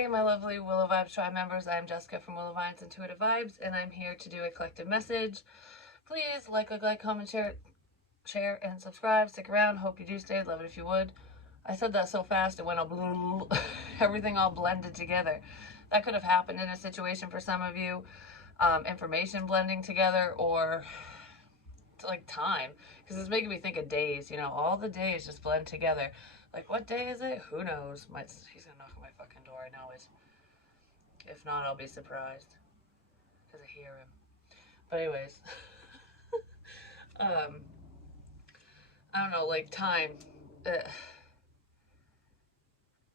Hey, my lovely Willow Vibes Tribe members. I'm Jessica from Willow Vibes Intuitive Vibes, and I'm here to do a collective message. Please like, comment, share, and subscribe. Stick around. Hope you do stay. Love it if you would. I said that so fast it went all everything all blended together. That could have happened in a situation for some of you. Information blending together, or like time, because it's making me think of days. All the days just blend together. Like, what day is it? Who knows? He's gonna knock on my fucking door. I know it. If not, I'll be surprised because I hear him. But anyways, um, I don't know, like time. Uh,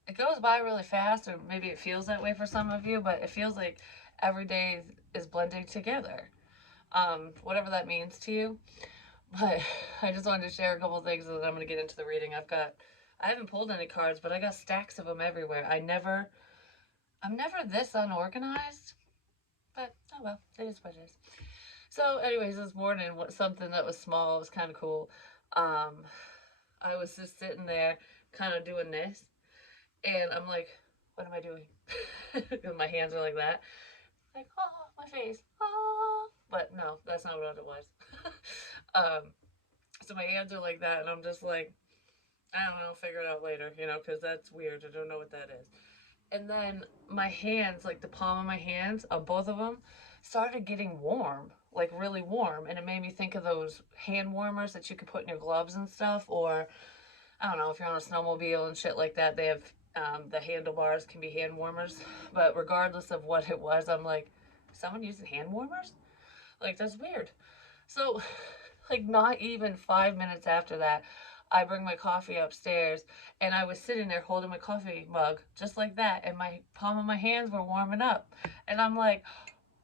it goes by really fast, or maybe it feels that way for some of you, but it feels like every day is blending together. Whatever that means to you. But I just wanted to share a couple of things, and then I'm going to get into the reading. I haven't pulled any cards, but I got stacks of them everywhere. I'm never this unorganized, but oh well, it is what it is. So, anyways, this morning, something that was small was kind of cool. I was just sitting there, kind of doing this, and I'm like, "What am I doing?" Because my hands are like that, like, "Oh, my face, oh." But no, that's not what it was. um, so my hands are like that, and I'm just like, I don't know, figure it out later, because that's weird. I don't know what that is. And then my hands, like the palm of my hands, both of them, started getting warm, like really warm. And it made me think of those hand warmers that you could put in your gloves and stuff. Or, I don't know, if you're on a snowmobile and shit like that, they have the handlebars can be hand warmers. But regardless of what it was, I'm like, someone using hand warmers? Like, that's weird. So, like, not even 5 minutes after that, I bring my coffee upstairs, and I was sitting there holding my coffee mug just like that, and my palm of my hands were warming up. And I'm like,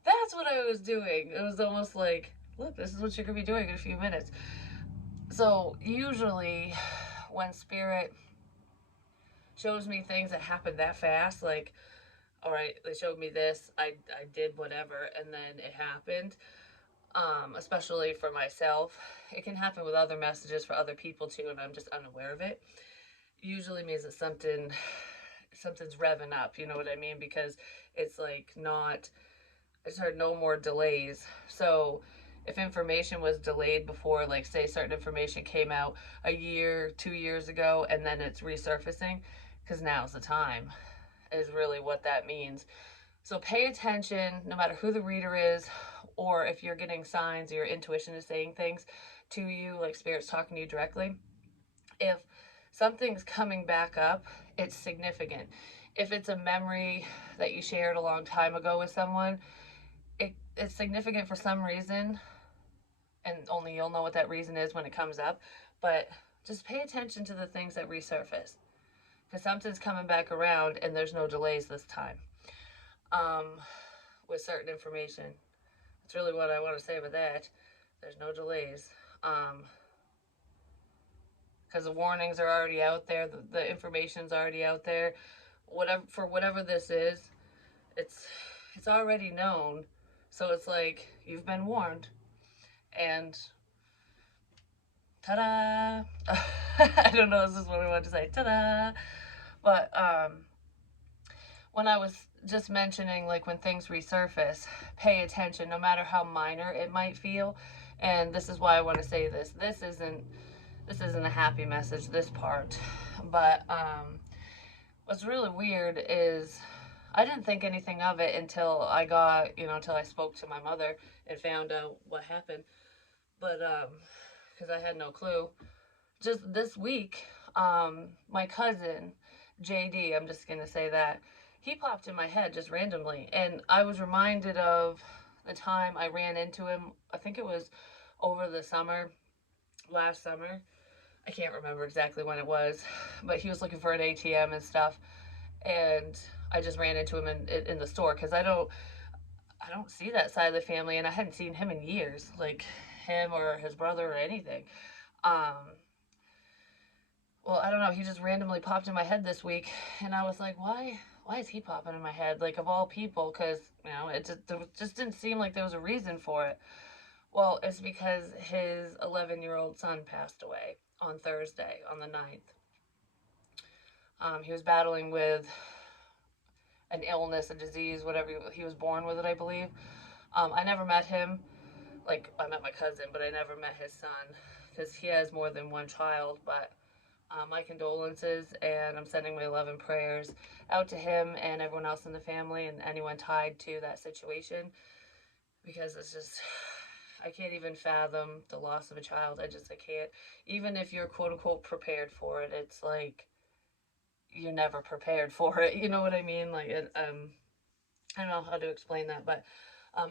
that's what I was doing. It was almost like, look, this is what you're going to be doing in a few minutes. So, usually, when spirit shows me things that happen that fast, like, all right, they showed me this, I did whatever, and then it happened. Especially for myself. It can happen with other messages for other people too, and I'm just unaware of it. Usually means that something's revving up. You know what I mean? Because it's like not. It's heard no more delays. So if information was delayed before, like say certain information came out a year, 2 years ago, and then it's resurfacing, because now's the time, is really what that means. So pay attention, no matter who the reader is, or if you're getting signs, or your intuition is saying things to you, like spirit's talking to you directly. If something's coming back up, it's significant. If it's a memory that you shared a long time ago with someone, it's significant for some reason, and only you'll know what that reason is when it comes up. But just pay attention to the things that resurface, because something's coming back around, and there's no delays this time. With certain information. That's really what I want to say about that. There's no delays. Because the warnings are already out there, the information's already out there. Whatever this is, it's already known. So it's like you've been warned. And ta-da! I don't know if this is what I want to say. Ta-da! But when I was just mentioning, like when things resurface, pay attention, no matter how minor it might feel. And this is why I want to say this. This isn't a happy message, this part. But what's really weird is I didn't think anything of it until until I spoke to my mother and found out what happened. But because I had no clue. Just this week, my cousin, JD, I'm just gonna say that, he popped in my head just randomly, and I was reminded of the time I ran into him. I think it was over the summer, last summer. I can't remember exactly when it was, but he was looking for an ATM and stuff, and I just ran into him in the store, because I don't see that side of the family, and I hadn't seen him in years, like him or his brother or anything. Um, well, I don't know. He just randomly popped in my head this week, and I was like, why is he popping in my head? Like, of all people, because, it just didn't seem like there was a reason for it. Well, it's because his 11-year-old son passed away on Thursday, on the 9th. He was battling with an illness, a disease, whatever. He was born with it, I believe. I never met him. Like, I met my cousin, but I never met his son because he has more than one child. But my condolences, and I'm sending my love and prayers out to him and everyone else in the family and anyone tied to that situation, because it's just, I can't even fathom the loss of a child. I can't. Even if you're quote unquote prepared for it, it's like you're never prepared for it. You know what I mean? Like, I don't know how to explain that, but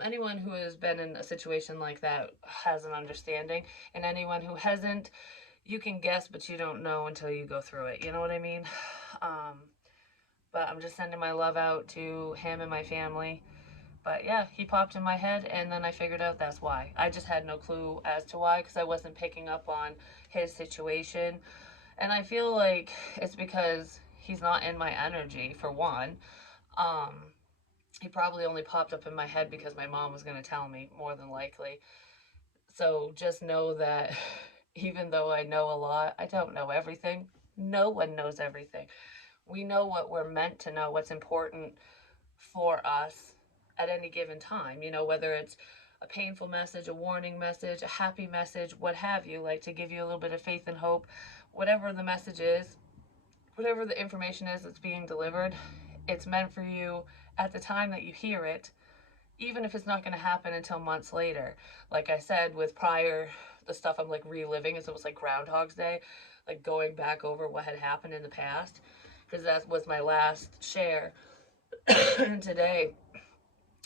anyone who has been in a situation like that has an understanding, and anyone who hasn't, you can guess, but you don't know until you go through it. You know what I mean? Um, but I'm just sending my love out to him and my family. But yeah, he popped in my head, and then I figured out that's why. I just had no clue as to why, because I wasn't picking up on his situation. And I feel like it's because he's not in my energy, for one. Um, he probably only popped up in my head because my mom was going to tell me, more than likely. So just know that even though I know a lot, I don't know everything. No one knows everything. We know what we're meant to know, what's important for us at any given time, whether it's a painful message, a warning message, a happy message, what have you, like to give you a little bit of faith and hope, whatever the message is, whatever the information is that's being delivered, it's meant for you at the time that you hear it, even if it's not going to happen until months later. Like I said, with the stuff I'm like reliving, it's almost like Groundhog's Day, like going back over what had happened in the past, because that was my last share. And today,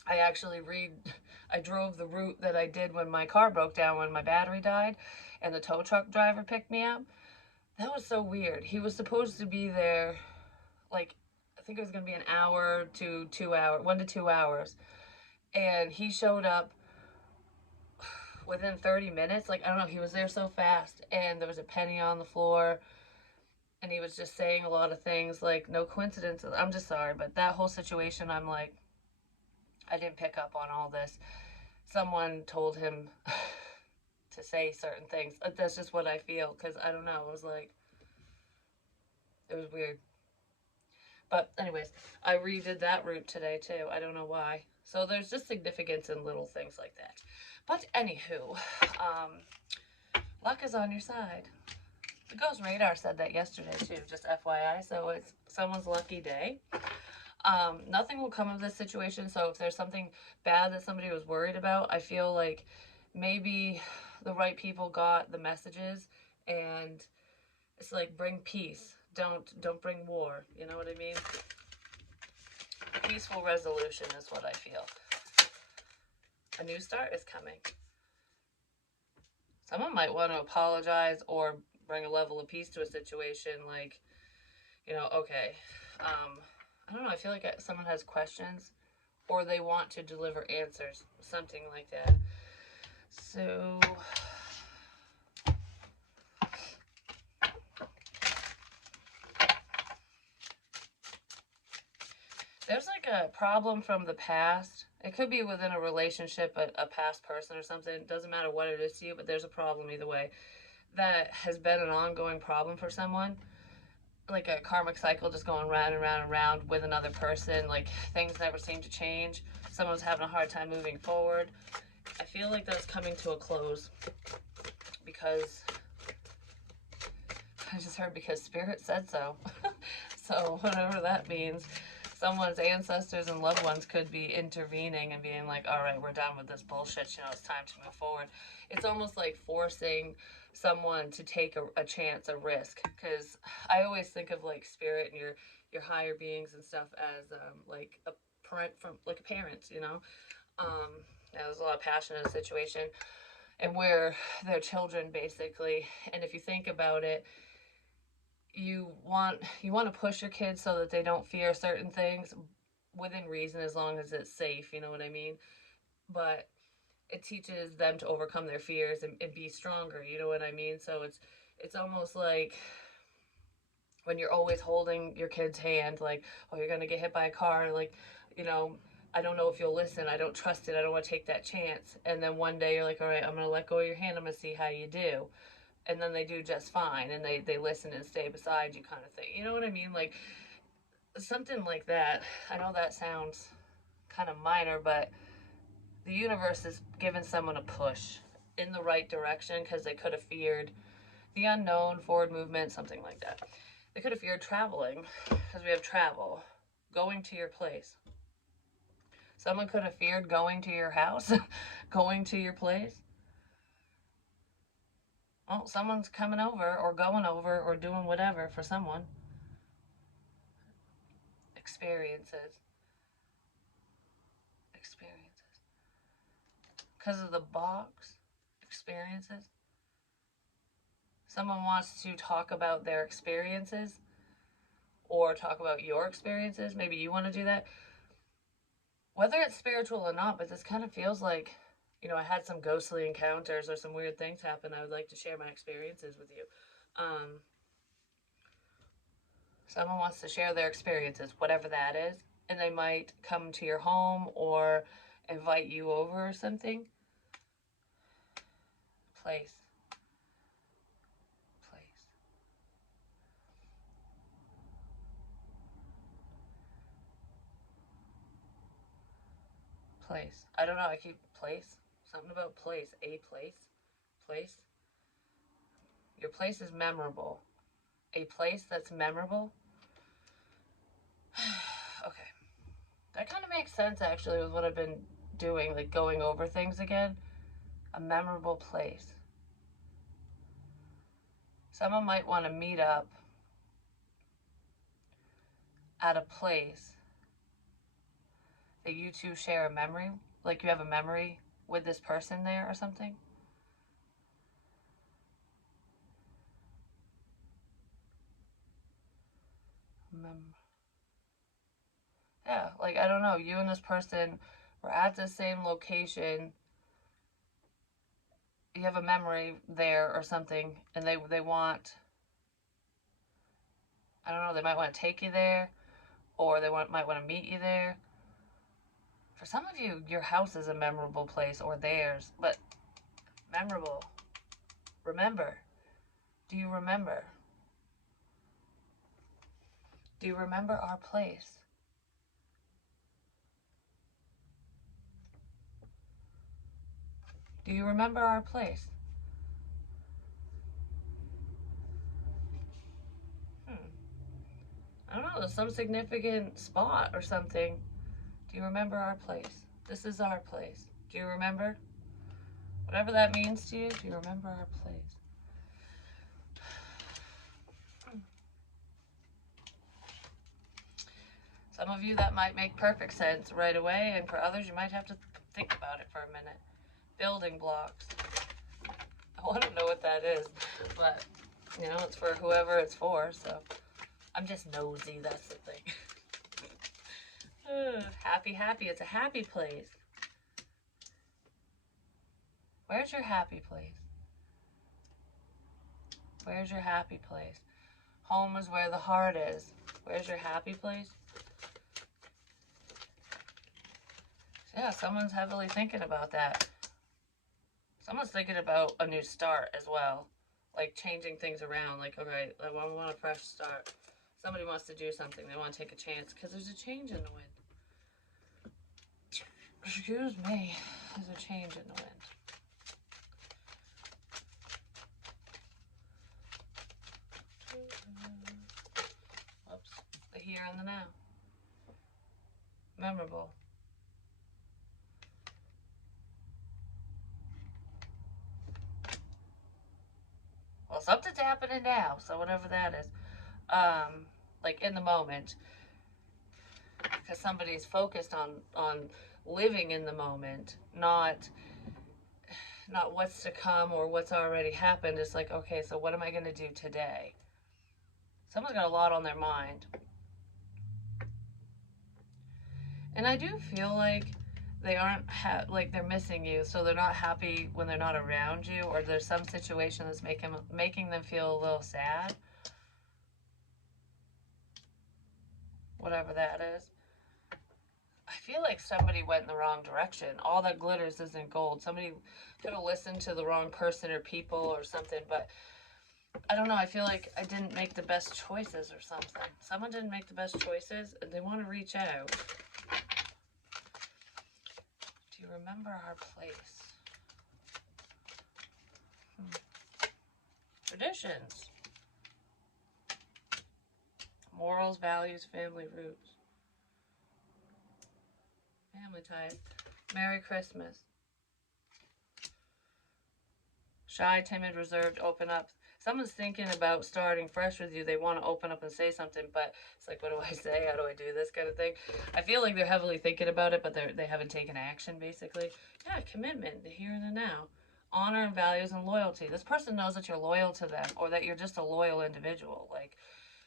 I actually I drove the route that I did when my car broke down when my battery died, and the tow truck driver picked me up. That was so weird. He was supposed to be there, like, I think it was going to be an hour to 2 hours, 1 to 2 hours. And he showed up within 30 minutes. Like, I don't know, he was there so fast. And there was a penny on the floor. And he was just saying a lot of things, like, no coincidence. I'm just sorry. But that whole situation, I'm like, I didn't pick up on all this. Someone told him to say certain things. That's just what I feel. Because I don't know. It was like, it was weird. But anyways, I redid that route today too. I don't know why. So there's just significance in little things like that. But anywho, luck is on your side. The Ghost Radar said that yesterday too, just FYI. So it's someone's lucky day. Nothing will come of this situation. So if there's something bad that somebody was worried about, I feel like maybe the right people got the messages, and it's like, bring peace. Don't bring war. You know what I mean? Peaceful resolution is what I feel. A new start is coming. Someone might want to apologize or bring a level of peace to a situation, like, okay. I don't know, I feel like someone has questions or they want to deliver answers, something like that. So there's like a problem from the past. It could be within a relationship, a past person or something. It doesn't matter what it is to you, but there's a problem either way that has been an ongoing problem for someone. Like a karmic cycle just going round and round and round with another person. Like, things never seem to change. Someone's having a hard time moving forward. I feel like that's coming to a close because I just heard because Spirit said so. So whatever that means, someone's ancestors and loved ones could be intervening and being like, all right, we're done with this bullshit. It's time to move forward. It's almost like forcing someone to take a chance, a risk. Because I always think of like Spirit and your higher beings and stuff as like a parent, from like a parent, there's a lot of passion in a situation, and where their children basically. And if you think about it, you want to push your kids so that they don't fear certain things within reason, as long as it's safe, you know what I mean? But it teaches them to overcome their fears and be stronger, you know what I mean? So it's almost like when you're always holding your kid's hand, like, oh, you're gonna get hit by a car, like, I don't know if you'll listen, I don't trust it, I don't want to take that chance. And then one day you're like, all right, I'm gonna let go of your hand, I'm gonna see how you do. And then they do just fine, and they listen and stay beside you, kind of thing. You know what I mean? Like, something like that. I know that sounds kind of minor, but the universe is giving someone a push in the right direction because they could have feared the unknown, forward movement, something like that. They could have feared traveling because we have travel, going to your place. Someone could have feared going to your house, going to your place. Well, someone's coming over or going over or doing whatever for someone. Experiences. Experiences. Because of the box. Experiences. Someone wants to talk about their experiences or talk about your experiences. Maybe you want to do that. Whether it's spiritual or not, but this kind of feels like, I had some ghostly encounters or some weird things happen. I would like to share my experiences with you. Someone wants to share their experiences, whatever that is, and they might come to your home or invite you over or something. Place. Place. Place. I don't know. I keep place. Something about place. A place. Place. Your place is memorable. A place that's memorable. Okay. That kind of makes sense actually with what I've been doing, like going over things again. A memorable place. Someone might want to meet up at a place that you two share a memory, like you have a memory with this person there or something. Yeah, like I don't know, you and this person were at the same location. You have a memory there or something, and they want, I don't know, they might want to take you there, or might want to meet you there. For some of you, your house is a memorable place, or theirs, but memorable. Remember. Do you remember? Do you remember our place? Do you remember our place? Hmm. I don't know, there's some significant spot or something. Do you remember our place? This is our place. Do you remember? Whatever that means to you, do you remember our place? Some of you, that might make perfect sense right away, and for others, you might have to think about it for a minute. Building blocks. I want to know what that is, but, it's for whoever it's for, so I'm just nosy, that's the thing. Happy, happy. It's a happy place. Where's your happy place? Where's your happy place? Home is where the heart is. Where's your happy place? Yeah, someone's heavily thinking about that. Someone's thinking about a new start as well. Like changing things around. Like, okay, I want a fresh start. Somebody wants to do something. They want to take a chance because there's a change in the wind. Excuse me. There's a change in the wind. Whoops. The here and the now. Memorable. Well, something's happening now, so whatever that is. Like in the moment. Because somebody's focused on living in the moment, not what's to come or what's already happened. It's like, okay, so what am I going to do today? Someone's got a lot on their mind. And I do feel like they aren't like they're missing you, so they're not happy when they're not around you, or there's some situation that's making them feel a little sad. Whatever that is. I feel like somebody went in the wrong direction. All that glitters isn't gold. Somebody could have listened to the wrong person or people or something, but I don't know, I feel like I didn't make the best choices or something. Someone didn't make the best choices and they want to reach out. Do you remember our place? Traditions. Morals, values, family roots. Family ties. Merry Christmas. Shy, timid, reserved, open up. Someone's thinking about starting fresh with you. They want to open up and say something, but it's like, what do I say? How do I do this kind of thing? I feel like they're heavily thinking about it, but they haven't taken action, basically. Yeah, commitment, the here and the now. Honor and values and loyalty. This person knows that you're loyal to them or that you're just a loyal individual, like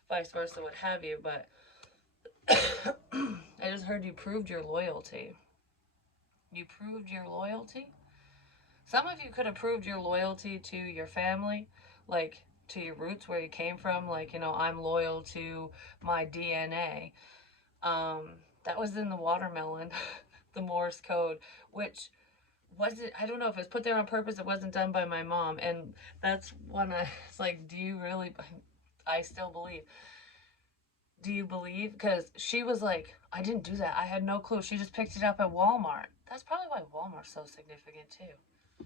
vice versa, what have you. But I just heard you proved your loyalty. You proved your loyalty? Some of you could have proved your loyalty to your family, like to your roots, where you came from. Like, you know, I'm loyal to my DNA. That was in the watermelon, the Morse code, which wasn't, I don't know if it's put there on purpose. It wasn't done by my mom. And that's when I was like, do you really, I still believe. Do you believe? Because she was like, I didn't do that. I had no clue. She just picked it up at Walmart. That's probably why Walmart's so significant too.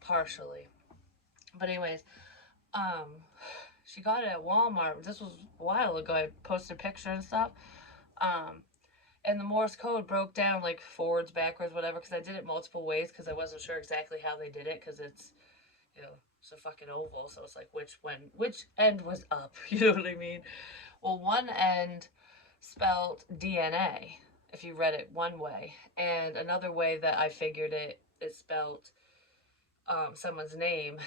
Partially. But anyways, um, she got it at Walmart. This was a while ago. I posted a picture and stuff. Um, and the Morse code broke down like forwards, backwards, whatever, because I did it multiple ways because I wasn't sure exactly how they did it because it's, you know, it's a fucking oval, so it's like which end was up, you know what I mean? Well, one end spelled DNA if you read it one way, and another way that I figured it, it spelled someone's name,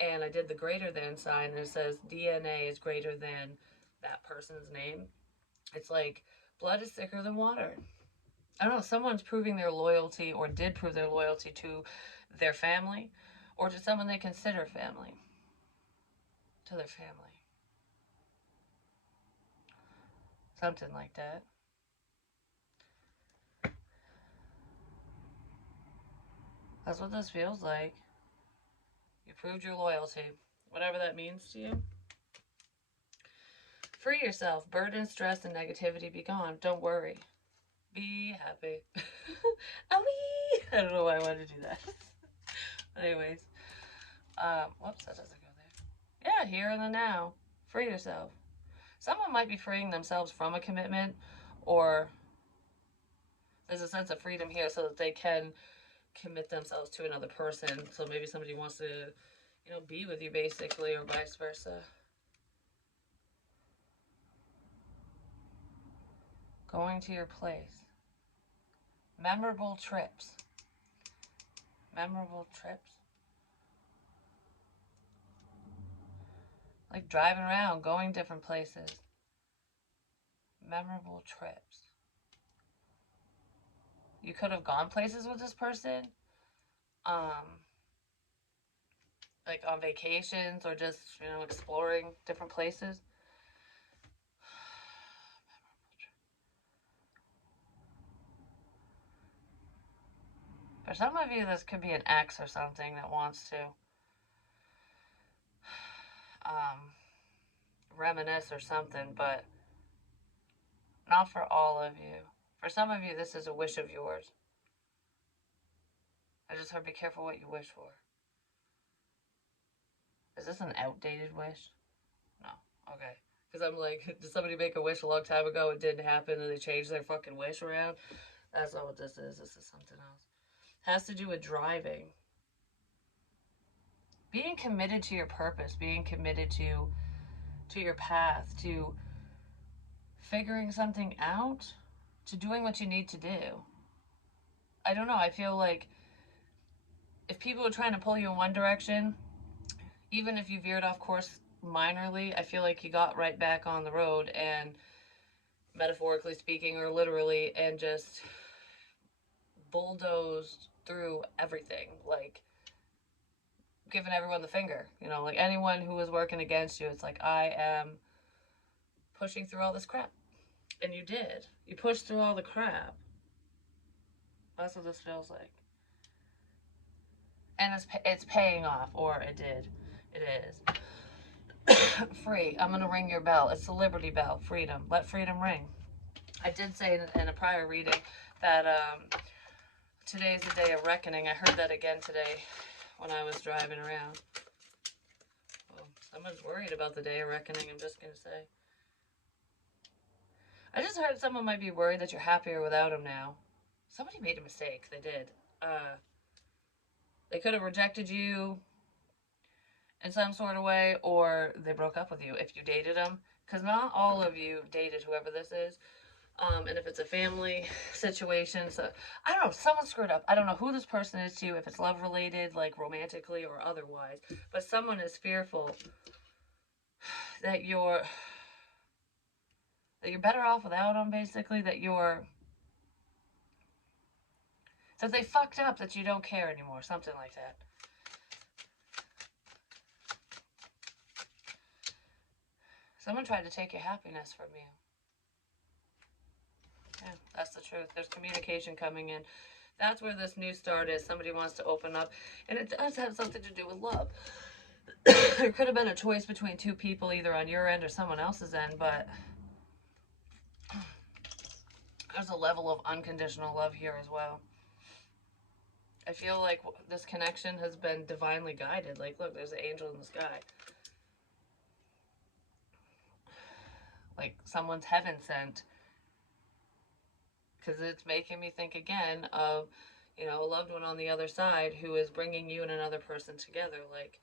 and I did the greater than sign, and it says DNA is greater than that person's name. It's like blood is thicker than water. I don't know, someone's proving their loyalty or did prove their loyalty to their family or to someone they consider family. To their family. Something like that. That's what this feels like. You proved your loyalty, whatever that means to you. Free yourself. Burden, stress, and negativity be gone. Don't worry. Be happy. I don't know why I wanted to do that. But anyways, whoops, that doesn't go there. Yeah, here and the now. Free yourself. Someone might be freeing themselves from a commitment, or there's a sense of freedom here so that they can commit themselves to another person. So maybe somebody wants to, you know, be with you basically, or vice versa. Going to your place. Memorable trips. Memorable trips. Like driving around, going different places. Memorable trips. You could have gone places with this person. Um, like on vacations or just, you know, exploring different places. For some of you, this could be an ex or something that wants to um, reminisce or something, but not for all of you. For some of you, this is a wish of yours. I just heard be careful what you wish for. Is this an outdated wish? No. Okay. Because I'm like, did somebody make a wish a long time ago? It didn't happen and they changed their fucking wish around? That's not what this is. This is something else. It has to do with driving. Being committed to your purpose, being committed to your path, to figuring something out, to doing what you need to do. I don't know. I feel like if people are trying to pull you in one direction, even if you veered off course minorly, I feel like you got right back on the road and metaphorically speaking or literally and just bulldozed through everything, like giving everyone the finger, you know, like anyone who was working against you, it's like I am pushing through all this crap. And you did. You pushed through all the crap. That's what this feels like. And it's paying off, or it did. It is. Free. I'm going to ring your bell. It's the Liberty Bell. Freedom. Let freedom ring. I did say in a prior reading that today's the day of reckoning. I heard that again today when I was driving around. Well, someone's worried about the day of reckoning, I'm just going to say. I just heard someone might be worried that you're happier without him now. Somebody made a mistake. They did. They could have rejected you in some sort of way, or they broke up with you if you dated him. Because not all of you dated whoever this is. And if it's a family situation, so I don't know, someone screwed up. I don't know who this person is to you, if it's love related, like romantically or otherwise. But someone is fearful that you're better off without them, basically. That they fucked up, that you don't care anymore, something like that. Someone tried to take your happiness from you. Yeah, that's the truth. There's communication coming in. That's where this new start is. Somebody wants to open up, and it does have something to do with love. There could have been a choice between two people, either on your end or someone else's end, but there's a level of unconditional love here as well. I feel like this connection has been divinely guided. Like, look, there's an angel in the sky. Like, someone's heaven sent. Because it's making me think again of, a loved one on the other side who is bringing you and another person together. Like,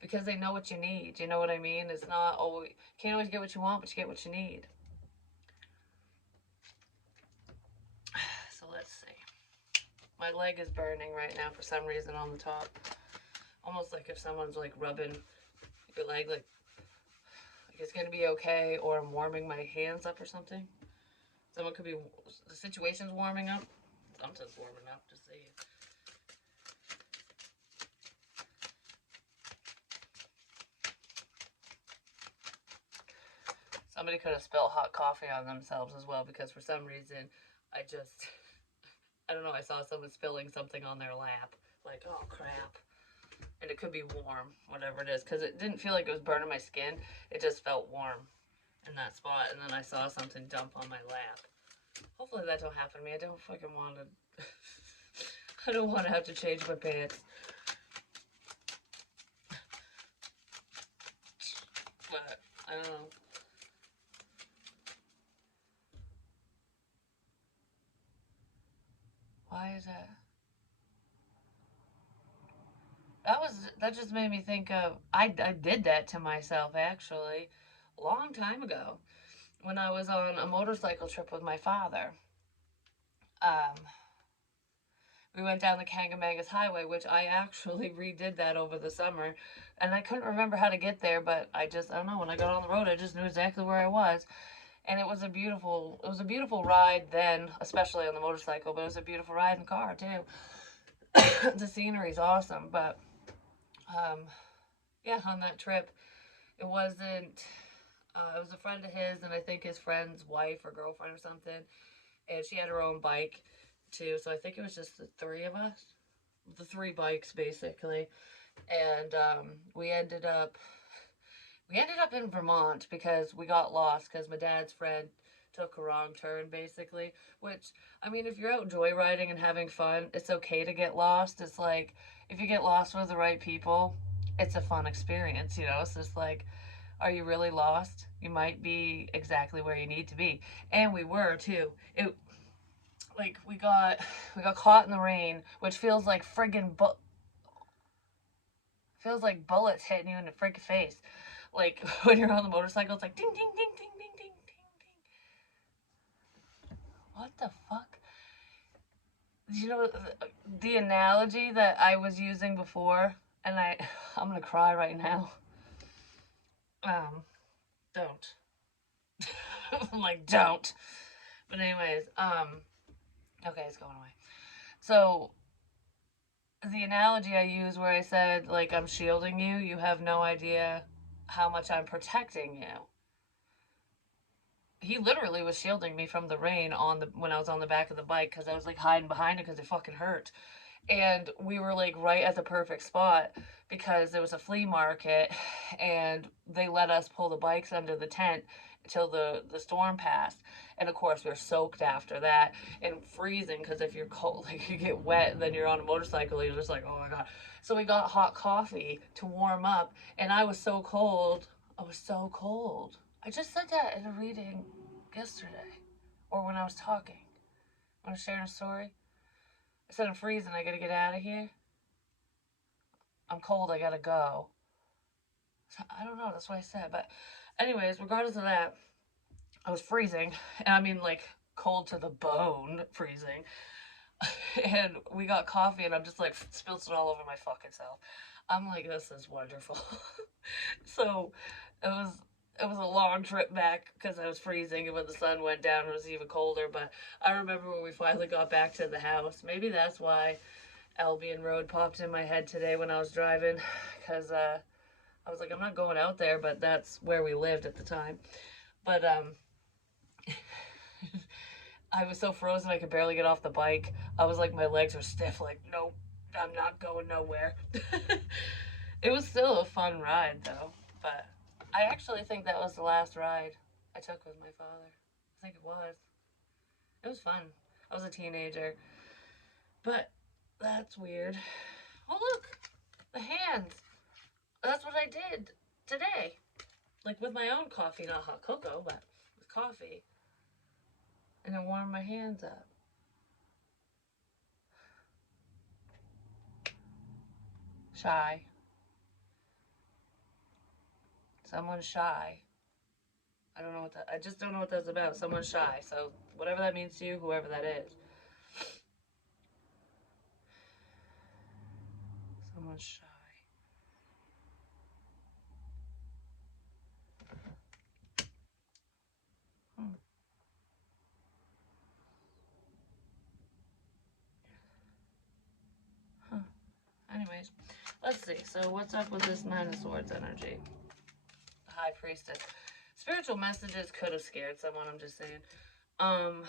because they know what you need. You know what I mean? It's not always, can't always get what you want, but you get what you need. So let's see. My leg is burning right now for some reason on the top. Almost like if someone's like rubbing your leg, like it's gonna be okay, or I'm warming my hands up or something. Someone could be, the situation's warming up. Something's warming up, just saying. Somebody could have spilled hot coffee on themselves as well, because for some reason, I don't know, I saw someone spilling something on their lap. Like, oh crap. And it could be warm, whatever it is, because it didn't feel like it was burning my skin. It just felt warm in that spot, and then I saw something dump on my lap. Hopefully that don't happen to me. I don't fucking want to... I don't want to have to change my pants. But, I don't know. Why is that? That just made me think of, I did that to myself, actually, a long time ago, when I was on a motorcycle trip with my father. We went down the Kangamangas Highway, which I actually redid that over the summer, and I couldn't remember how to get there, but I don't know, when I got on the road, I just knew exactly where I was. And it was a beautiful ride then, especially on the motorcycle, but it was a beautiful ride in the car too. The scenery's awesome, but yeah, on that trip, it wasn't, it was a friend of his, and I think his friend's wife or girlfriend or something, and she had her own bike too, so I think it was just the three of us, the three bikes basically, and we ended up in Vermont because we got lost, because my dad's friend took a wrong turn, basically. Which, I mean, if you're out joyriding and having fun, it's okay to get lost. It's like, if you get lost with the right people, it's a fun experience, It's just like, are you really lost? You might be exactly where you need to be. And we were, too. Like, we got caught in the rain, which feels like feels like bullets hitting you in the freaking face. Like, when you're on the motorcycle, it's like ding, ding, ding, ding, ding, ding, ding, ding. What the fuck? You know, the analogy that I was using before, and I'm gonna cry right now. Don't. I'm like, don't. But anyways, okay, it's going away. So, the analogy I used where I said, like, I'm shielding you, you have no idea how much I'm protecting you. He literally was shielding me from the rain when I was on the back of the bike, because I was like hiding behind it because it fucking hurt. And we were like right at the perfect spot because there was a flea market and they let us pull the bikes under the tent until the storm passed. And of course we were soaked after that and freezing because if you're cold, like you get wet and then you're on a motorcycle, you're just like, oh my god. So we got hot coffee to warm up, and I was so cold. I was so cold. I just said that in a reading yesterday, or when I was talking, when I was sharing a story. I said I'm freezing. I gotta get out of here. I'm cold. I gotta go. So, I don't know. That's what I said. But, anyways, regardless of that, I was freezing, and I mean like cold to the bone, freezing. And we got coffee, and I'm just like spilled it all over my fucking self. I'm like, this is wonderful. So, it was it was a long trip back because I was freezing, and when the sun went down, it was even colder. But I remember when we finally got back to the house. Maybe that's why Albion Road popped in my head today when I was driving, because I was like, I'm not going out there, but that's where we lived at the time. But I was so frozen I could barely get off the bike. I was like, my legs were stiff. Like, nope, I'm not going nowhere. It was still a fun ride though, but I actually think that was the last ride I took with my father. I think it was. It was fun. I was a teenager, but that's weird. Oh look, the hands. That's what I did today. Like with my own coffee, not hot cocoa, but with coffee. And I warmed my hands up. Shy. Someone's shy. I don't know what that. I just don't know what that's about. Someone's shy. So whatever that means to you, whoever that is. Someone's shy. Hmm. Huh. Anyways, let's see. So what's up with this Nine of Swords energy? High Priestess. Spiritual messages could have scared someone. I'm just saying. Um.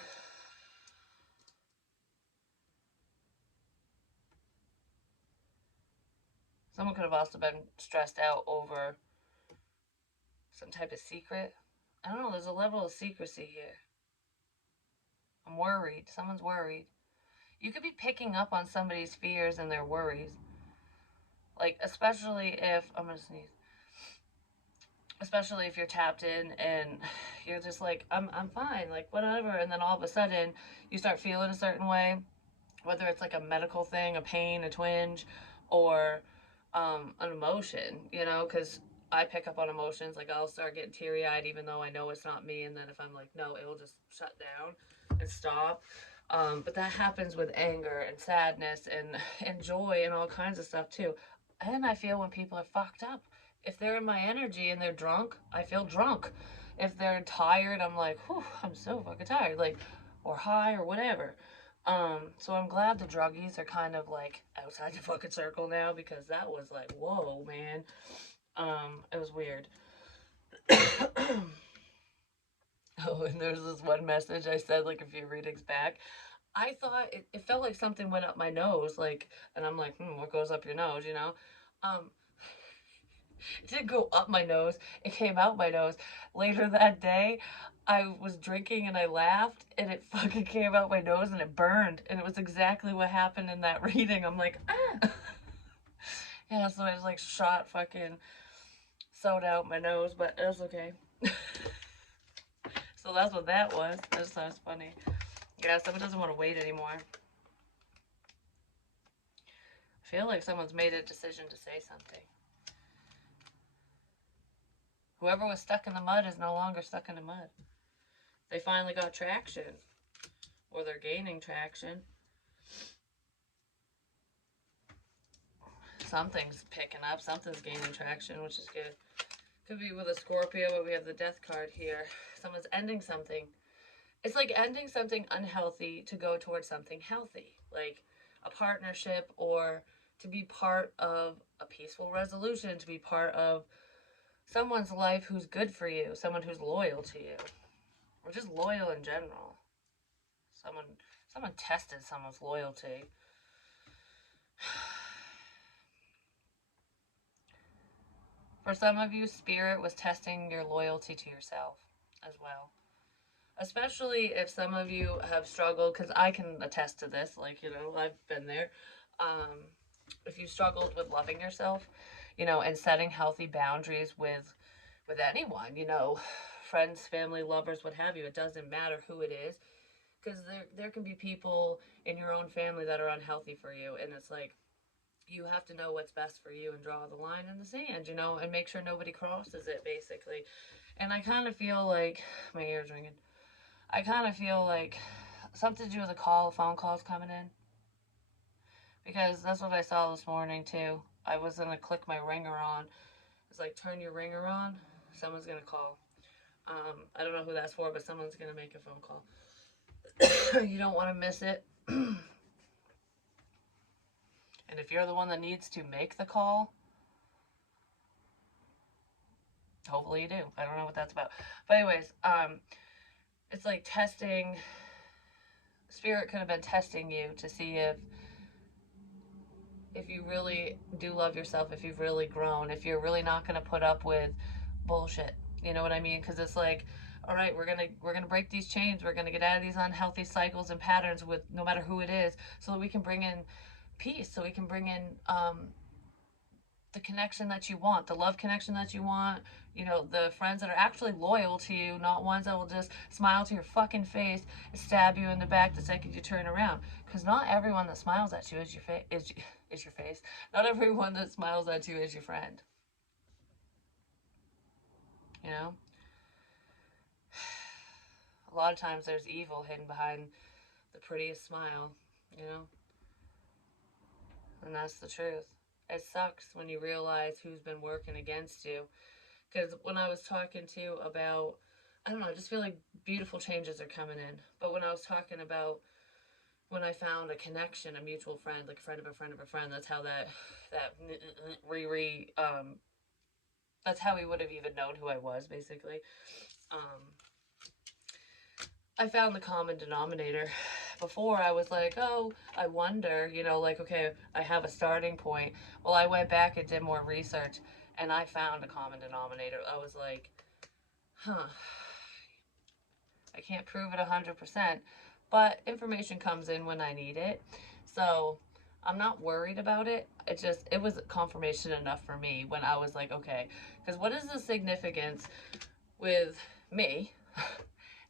Someone could have also been stressed out over some type of secret. I don't know. There's a level of secrecy here. I'm worried. Someone's worried. You could be picking up on somebody's fears and their worries. Like, especially if, I'm gonna sneeze. Especially if you're tapped in and you're just like, I'm fine, like, whatever. And then all of a sudden, you start feeling a certain way, whether it's like a medical thing, a pain, a twinge, or an emotion, you know, because I pick up on emotions. Like, I'll start getting teary eyed even though I know it's not me. And then if I'm like, no, it will just shut down and stop. But that happens with anger and sadness and joy and all kinds of stuff too. And I feel when people are fucked up. If they're in my energy and they're drunk, I feel drunk. If they're tired, I'm like, whew, I'm so fucking tired. Like, or high or whatever. So I'm glad the druggies are kind of like outside the fucking circle now because that was like, whoa, man. It was weird. Oh, and there's this one message I said like a few readings back. I thought it felt like something went up my nose, like, and I'm like, what goes up your nose, you know? Um, it didn't go up my nose, it came out my nose. Later that day, I was drinking and I laughed, and it fucking came out my nose and it burned, and it was exactly what happened in that reading. I'm like, ah! Yeah, so I just like shot fucking soda out my nose, but it was okay. So that's what that was. That just sounds funny. Yeah, someone doesn't want to wait anymore. I feel like someone's made a decision to say something. Whoever was stuck in the mud is no longer stuck in the mud. They finally got traction. Or they're gaining traction. Something's picking up. Something's gaining traction, which is good. Could be with a Scorpio, but we have the death card here. Someone's ending something. It's like ending something unhealthy to go towards something healthy. Like a partnership, or to be part of a peaceful resolution, to be part of someone's life who's good for you, someone who's loyal to you, or just loyal in general. Someone tested someone's loyalty. For some of you, spirit was testing your loyalty to yourself as well. Especially if some of you have struggled, because I can attest to this, like, I've been there. Um, if you struggled with loving yourself, and setting healthy boundaries with anyone, friends, family, lovers, what have you, it doesn't matter who it is, because there can be people in your own family that are unhealthy for you, and it's like you have to know what's best for you and draw the line in the sand, and make sure nobody crosses it, basically. And I kind of feel like my ears ringing. I kind of feel like something to do with a phone calls coming in, because that's what I saw this morning too. I was gonna click my ringer on. It's like, turn your ringer on. Someone's gonna call. I don't know who that's for, but someone's gonna make a phone call. You don't want to miss it. And if you're the one that needs to make the call, hopefully you do. I don't know what that's about. But anyways, it's like testing. Spirit could have been testing you to see if you really do love yourself, if you've really grown, if you're really not going to put up with bullshit. You know what I mean? Because it's like, all right, we're gonna break these chains. We're gonna get out of these unhealthy cycles and patterns with no matter who it is, so that we can bring in peace. So we can bring in the connection that you want, the love connection that you want. The friends that are actually loyal to you, not ones that will just smile to your fucking face and stab you in the back the second you turn around. Because not everyone that smiles at you is is your face. Not everyone that smiles at you is your friend. You know, a lot of times there's evil hidden behind the prettiest smile. You know, and that's the truth. It sucks when you realize who's been working against you. Because when I was talking to you about, I don't know, I just feel like beautiful changes are coming in. But when I was talking about when I found a connection, a mutual friend, like a friend of a friend of a friend, that's how that that's how he would have even known who I was, basically. Um, I found the common denominator. Before I was like, oh, I wonder, like, okay, I have a starting point. Well, I went back and did more research, and I found a common denominator. I was like, huh, I can't prove it 100%, but information comes in when I need it. So I'm not worried about it. It was confirmation enough for me when I was like, okay, because what is the significance with me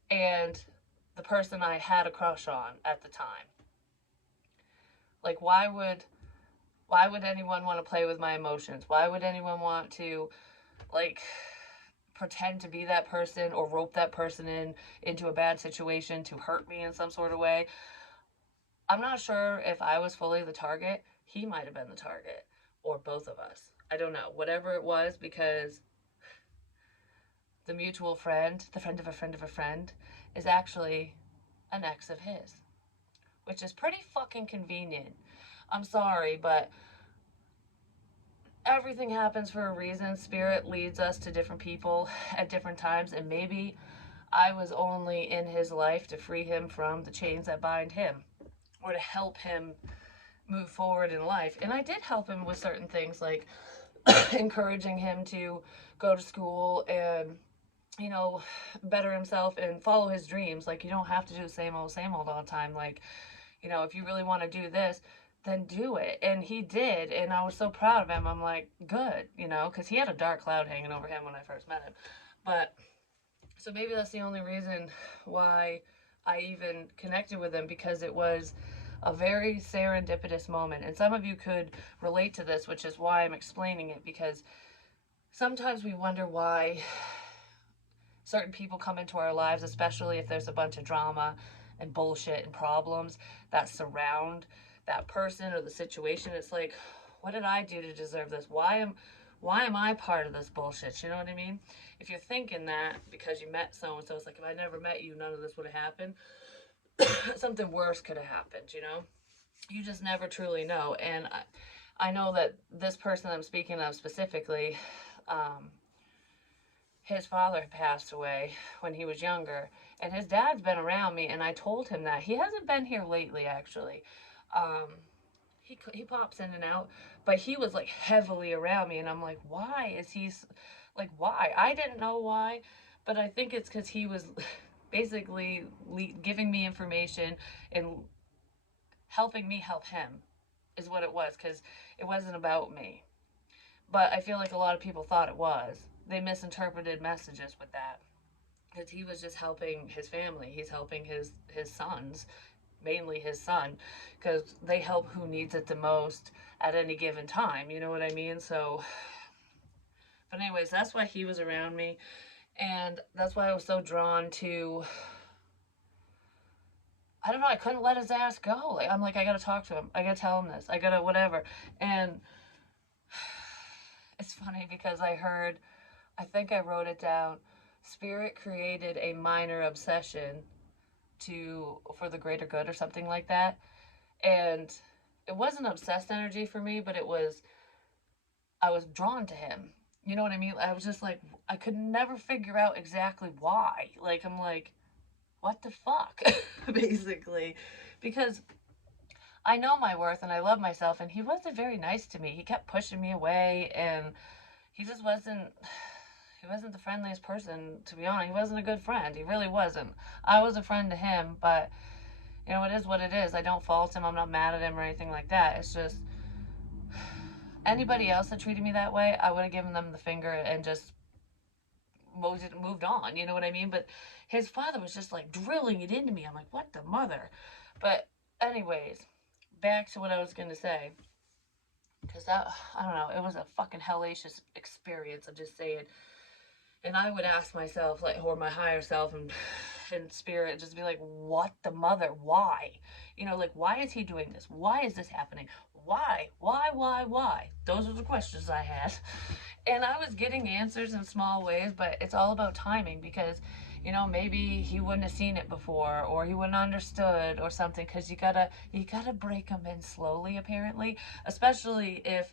and the person I had a crush on at the time? Like, why would anyone want to play with my emotions? Why would anyone want to, like, pretend to be that person or rope that person into a bad situation to hurt me in some sort of way? I'm not sure if I was fully the target. He might have been the target, or both of us. I don't know. Whatever it was, because the mutual friend, the friend of a friend of a friend, is actually an ex of his, which is pretty fucking convenient. I'm sorry, but everything happens for a reason. Spirit leads us to different people at different times, and maybe I was only in his life to free him from the chains that bind him, or to help him move forward in life. And I did help him with certain things, like encouraging him to go to school and, better himself and follow his dreams. Like, you don't have to do the same old all the time. Like, if you really want to do this, then do it. And he did. And I was so proud of him. I'm like, good, because he had a dark cloud hanging over him when I first met him. But so maybe that's the only reason why I even connected with him, because it was a very serendipitous moment. And some of you could relate to this, which is why I'm explaining it, because sometimes we wonder why certain people come into our lives, especially if there's a bunch of drama and bullshit and problems that surround that person or the situation. It's like, what did I do to deserve this? Why am I part of this bullshit? You know what I mean? If you're thinking that because you met so and so, it's like, if I never met you, none of this would have happened. Something worse could have happened, You just never truly know. And I know that this person I'm speaking of specifically, his father passed away when he was younger, and his dad's been around me, and I told him that. He hasn't been here lately, actually. he pops in and out, but he was like heavily around me, and I'm like, why is he like, why? I didn't know why, but I think it's because he was basically giving me information and helping me help him is what it was, because it wasn't about me. But I feel like a lot of people thought it was. They misinterpreted messages with that, because he was just helping his family. He's helping his sons, mainly his son, because they help who needs it the most at any given time. You know what I mean? So, but anyways, that's why he was around me, and that's why I was so drawn to. I don't know. I couldn't let his ass go. Like, I'm like, I gotta talk to him. I gotta tell him this. I gotta whatever. And it's funny because I heard. I think I wrote it down. Spirit created a minor obsession to for the greater good or something like that. And it wasn't obsessed energy for me, but it was I was drawn to him. You know what I mean? I was just like I could never figure out exactly why. Like I'm like, what the fuck? Basically. Because I know my worth and I love myself, and he wasn't very nice to me. He kept pushing me away, and he just wasn't he wasn't the friendliest person, to be honest. He wasn't a good friend. He really wasn't. I was a friend to him, but you know, it is what it is. I don't fault him. I'm not mad at him or anything like that. It's just anybody else that treated me that way, I would have given them the finger and just moved on. You know what I mean? But his father was just like drilling it into me. I'm like, what the mother? But anyways, back to what I was gonna say. Because that, I don't know, it was a fucking hellacious experience. I'm just saying. And I would ask myself, like, or my higher self and spirit, just be like, what the mother? Why? You know, like, why is he doing this? Why is this happening? Why? Why? Those are the questions I had. And I was getting answers in small ways, but it's all about timing because, you know, maybe he wouldn't have seen it before or he wouldn't have understood or something because you gotta break them in slowly, apparently, especially if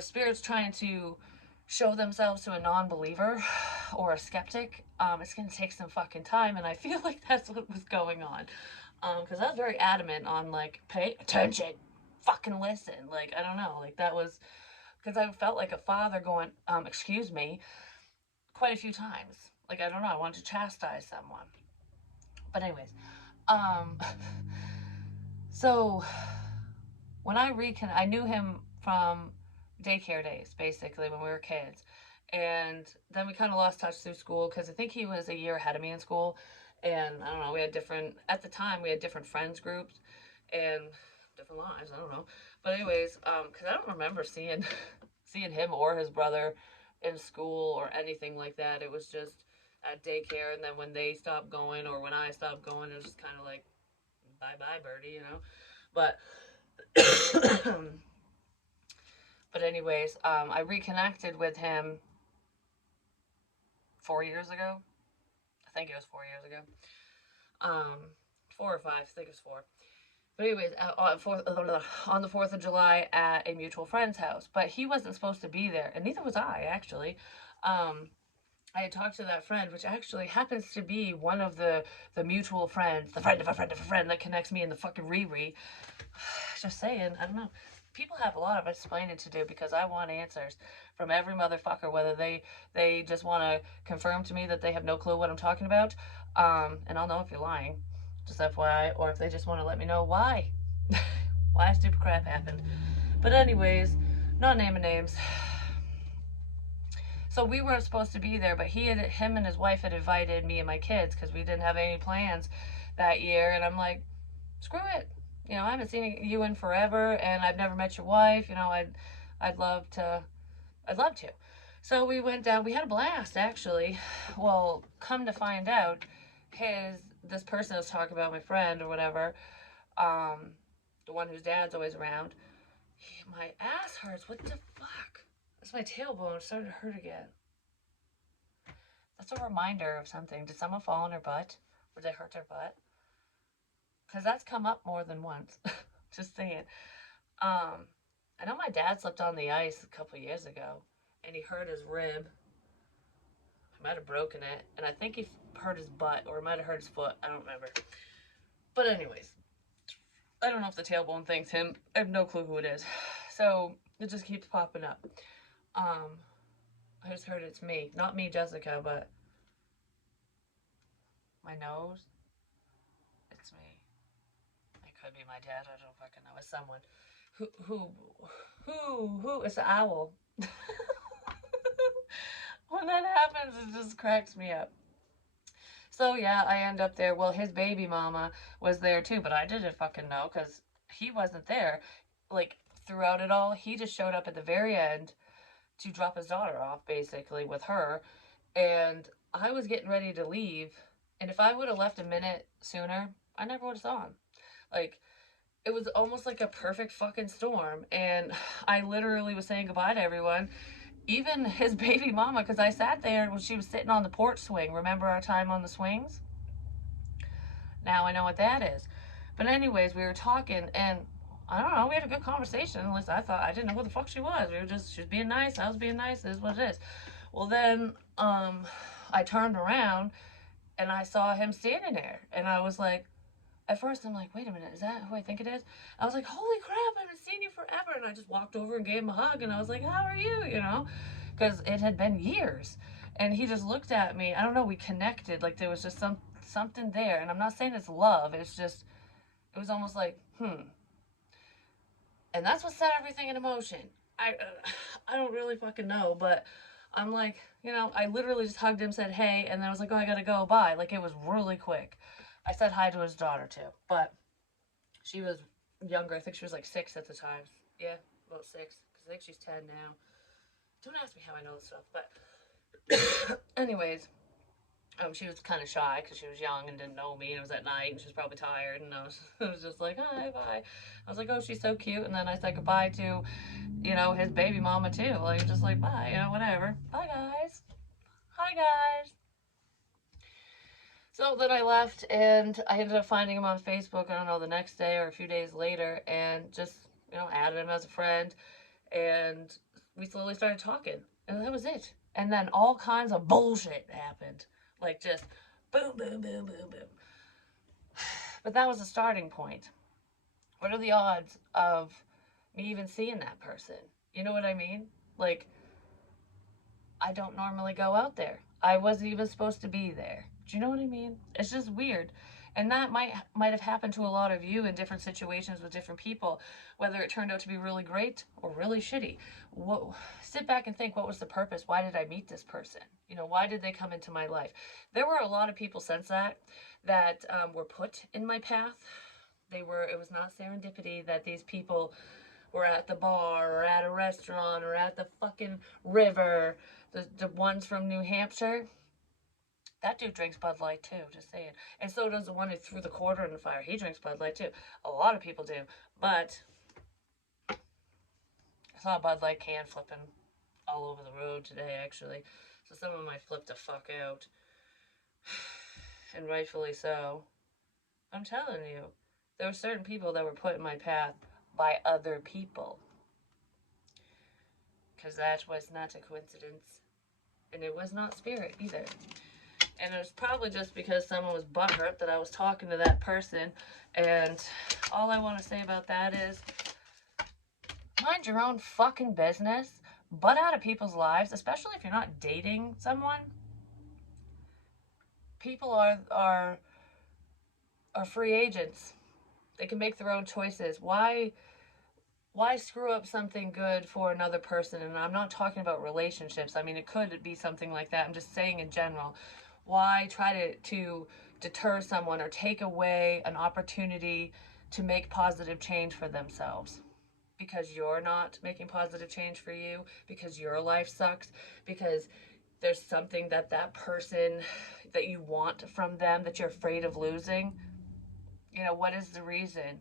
spirit's trying to show themselves to a non-believer or a skeptic, it's gonna take some fucking time, and I feel like that's what was going on. Because I was very adamant on like pay attention, fucking listen. Like I don't know, like that was because I felt like a father going, excuse me, quite a few times. Like I don't know, I wanted to chastise someone. But anyways, um, so when I knew him from daycare days, basically when we were kids, and then we kind of lost touch through school because I think he was a year ahead of me in school, and I don't know, we had different at the time we had different friends groups and different lives. I don't know, but anyways, because I don't remember seeing seeing him or his brother in school or anything like that. It was just at daycare, and then when they stopped going or when I stopped going, it was just kind of like bye bye, birdie, you know. But but anyways, I reconnected with him 4 years ago. I think it was 4 years ago. Um, 4 or 5. I think it was 4. But anyways, on the 4th of July at a mutual friend's house, but he wasn't supposed to be there, and neither was I actually. Um, I had talked to that friend, which actually happens to be one of the mutual friends, the friend of a friend of a friend that connects me in the fucking Riri. Just saying, I don't know. People have a lot of explaining to do because I want answers from every motherfucker, whether they just want to confirm to me that they have no clue what I'm talking about, and I'll know if you're lying, just FYI, or if they just want to let me know why, why stupid crap happened. But anyways, not naming names. So we weren't supposed to be there, but him and his wife had invited me and my kids because we didn't have any plans that year, and I'm like, screw it. You know, I haven't seen you in forever, and I've never met your wife. You know, I'd love to, I'd love to. So we went down. We had a blast, actually. Well, come to find out, this person I was talking about, my friend or whatever, um, the one whose dad's always around. My ass hurts. What the fuck? That's my tailbone. It's starting to hurt again. That's a reminder of something. Did someone fall on their butt? Or did they hurt their butt? Because that's come up more than once. Just saying. I know my dad slipped on the ice a couple years ago, and he hurt his rib. He might have broken it, and I think he hurt his butt, or he might have hurt his foot. I don't remember. But anyways, I don't know if the tailbone thinks him. I have no clue who it is. So it just keeps popping up. Um, I just heard it's me. Not me, Jessica, but my nose. It's me. It could be my dad. I don't fucking know. It's someone. Who, who, who? It's an owl. When that happens, it just cracks me up. So yeah, I end up there. Well, his baby mama was there too, but I didn't fucking know because he wasn't there. Like throughout it all, he just showed up at the very end to drop his daughter off, basically with her. And I was getting ready to leave, and if I would have left a minute sooner, I never would have saw him. Like it was almost like a perfect fucking storm, and I literally was saying goodbye to everyone, even his baby mama, because I sat there when she was sitting on the porch swing. Remember our time on the swings? Now I know what that is. But anyways, we were talking, and I don't know, we had a good conversation. At least I thought. I didn't know who the fuck she was. She was being nice. I was being nice. This is what it is. Well, then I turned around and I saw him standing there, and I was like, at first I'm like, wait a minute, is that who I think it is? I was like, holy crap, I haven't seen you forever. And I just walked over and gave him a hug, and I was like, how are you? You know, because it had been years. And he just looked at me. I don't know, we connected. Like there was just something there. And I'm not saying it's love. It's just, it was almost like, And that's what set everything in motion. I don't really fucking know, but I'm like, I literally just hugged him, said hey, and then I was like, oh, I gotta go, bye. Like it was really quick. I said hi to his daughter too, but she was younger. I think she was like 6 at the time. Yeah, about 6. Because I think she's 10 now. Don't ask me how I know this stuff, but anyways, she was kind of shy because she was young and didn't know me, and it was at night, and she was probably tired, and I was just like, hi, bye. I was like, oh, she's so cute, and then I said goodbye to, his baby mama too. Like, just like, bye, whatever. Bye, guys. Hi, guys. So then I left, and I ended up finding him on Facebook, I don't know, the next day or a few days later, and just, added him as a friend, and we slowly started talking, and that was it. And then all kinds of bullshit happened. Like, just boom, boom, boom, boom, boom. But that was a starting point. What are the odds of me even seeing that person? You know what I mean? Like, I don't normally go out there. I wasn't even supposed to be there. Do you know what I mean? It's just weird. And that might have happened to a lot of you in different situations with different people, whether it turned out to be really great or really shitty. Sit back and think, what was the purpose? Why did I meet this person? Why did they come into my life? There were a lot of people since that were put in my path. It was not serendipity that these people were at the bar or at a restaurant or at the fucking river. The ones from New Hampshire, that dude drinks Bud Light too, just saying. And so does the one who threw the quarter in the fire. He drinks Bud Light too. A lot of people do. But I saw a Bud Light can flipping all over the road today, actually. So someone might flip the fuck out. And rightfully so. I'm telling you, there were certain people that were put in my path by other people. Because that was not a coincidence. And it was not spirit either. And it was probably just because someone was butthurt that I was talking to that person. And all I want to say about that is, mind your own fucking business. Butt out of people's lives, especially if you're not dating someone. People are free agents. They can make their own choices. Why screw up something good for another person? And I'm not talking about relationships. I mean, it could be something like that. I'm just saying in general. Why try to deter someone or take away an opportunity to make positive change for themselves? Because you're not making positive change for you, because your life sucks, because there's something that person that you want from them that you're afraid of losing. What is the reason?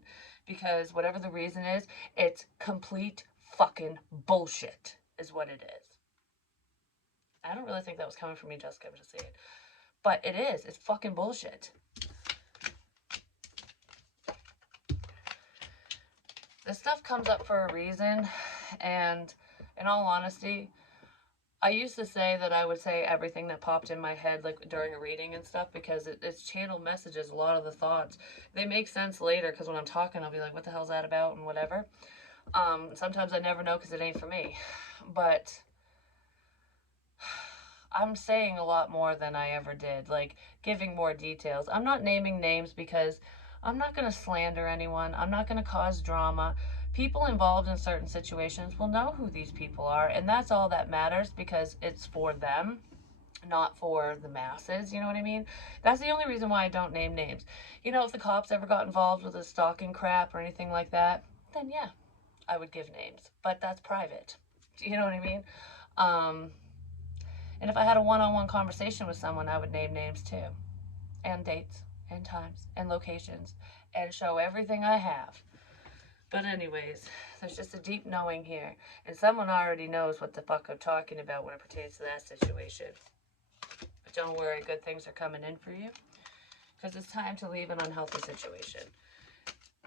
Because whatever the reason is, it's complete fucking bullshit is what it is. I don't really think that was coming from me, Jessica. I'm just saying. But it is. It's fucking bullshit. This stuff comes up for a reason, and in all honesty, I used to say that I would say everything that popped in my head, like during a reading and stuff, because it's channeled messages. A lot of the thoughts, they make sense later, because when I'm talking, I'll be like, what the hell's that about, and whatever. Sometimes I never know because it ain't for me. But I'm saying a lot more than I ever did, like giving more details. I'm not naming names because I'm not going to slander anyone. I'm not going to cause drama. People involved in certain situations will know who these people are, and that's all that matters, because it's for them, not for the masses. You know what I mean? That's the only reason why I don't name names. You know, if the cops ever got involved with the stalking crap or anything like that, then yeah, I would give names, but that's private. You know what I mean? Um, and if I had a one-on-one conversation with someone, I would name names too, and dates, and times, and locations, and show everything I have. But anyways, there's just a deep knowing here, and someone already knows what the fuck I'm talking about when it pertains to that situation. But don't worry, good things are coming in for you, because it's time to leave an unhealthy situation.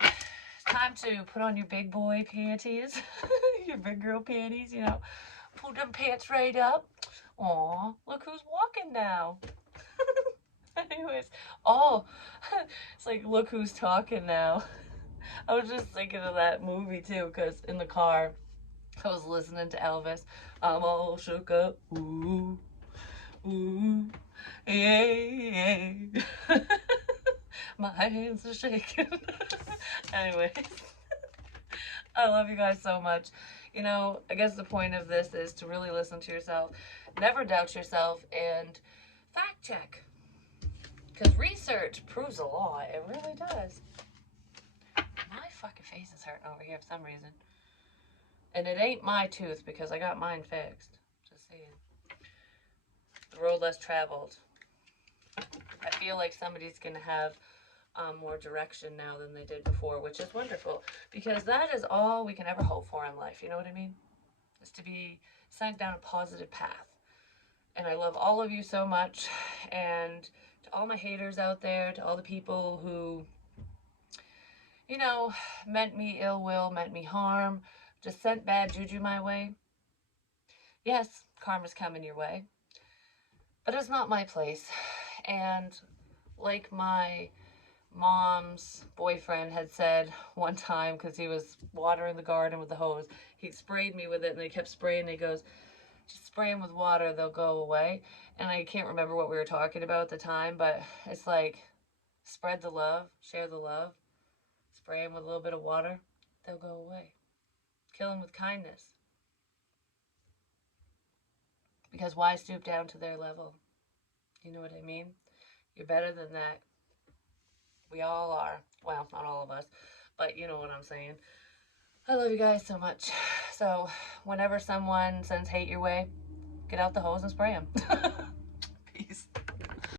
It's time to put on your big boy panties, your big girl panties, you know, pull them pants right up. Aw, look who's walking now. Anyways, oh, it's like, look who's talking now. I was just thinking of that movie too, because in the car, I was listening to Elvis. I'm all shook up. Ooh, ooh, yeah, yeah. My hands are shaking. Anyway, I love you guys so much. You know, I guess the point of this is to really listen to yourself, never doubt yourself, and fact check. Because research proves a lot. It really does. My fucking face is hurting over here for some reason. And it ain't my tooth, because I got mine fixed. Just saying. The road less traveled. I feel like somebody's going to have more direction now than they did before, which is wonderful. Because that is all we can ever hope for in life. You know what I mean? Is to be sent down a positive path. And I love all of you so much. And to all my haters out there, to all the people who, you know, meant me ill will, meant me harm, just sent bad juju my way. Yes, karma's coming your way, but it's not my place. And like my mom's boyfriend had said one time, because he was watering the garden with the hose, he sprayed me with it, and he kept spraying, and he goes, just spray them with water, they'll go away. And I can't remember what we were talking about at the time, but it's like, spread the love, share the love, spray them with a little bit of water, they'll go away. Kill them with kindness. Because why stoop down to their level? You know what I mean? You're better than that. We all are. Well, not all of us, but you know what I'm saying. I love you guys so much. So, whenever someone sends hate your way, get out the hose and spray them.